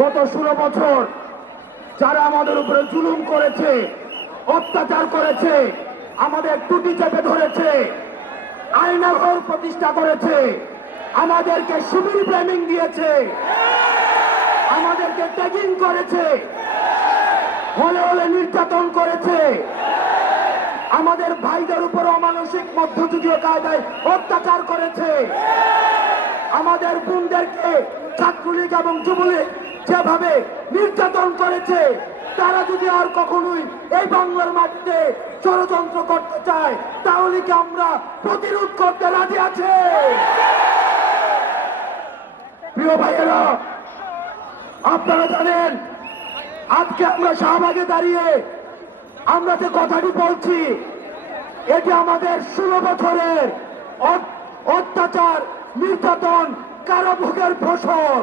গত 16 বছর যারা আমাদের উপরে জুলুম করেছে, অত্যাচার করেছে, আমাদের টুটি চেপে ধরেছে, আয়নাঘর প্রতিষ্ঠা করেছে, আমাদেরকে শিবির প্রেমিং দিয়েছে, আমাদেরকে ট্যাগিং করেছে, হলে হলে নির্যাতন করেছে, আমাদের ভাইদের উপর অমানসিক মধ্যযুগীয় কায়দায় অত্যাচার করেছে, আমাদের বোনদেরকে ছাত্রলীগ এবং যুবলীগ যেভাবে নির্যাতন করেছে, তারা যদি আর কখনোই এই বাংলার মাটিতে ষড়যন্ত্র করতে চায় তাহলে কি আমরা প্রতিরোধ করতে রাজি আছে? প্রিয় ভাইয়েরা, আপনারা জানেন আজকে আমরা শাহবাগে দাঁড়িয়ে আমরা যে কথাটি বলছি এটি আমাদের 16 বছরের অত্যাচার, নির্যাতন, কারাভোগের ফসল।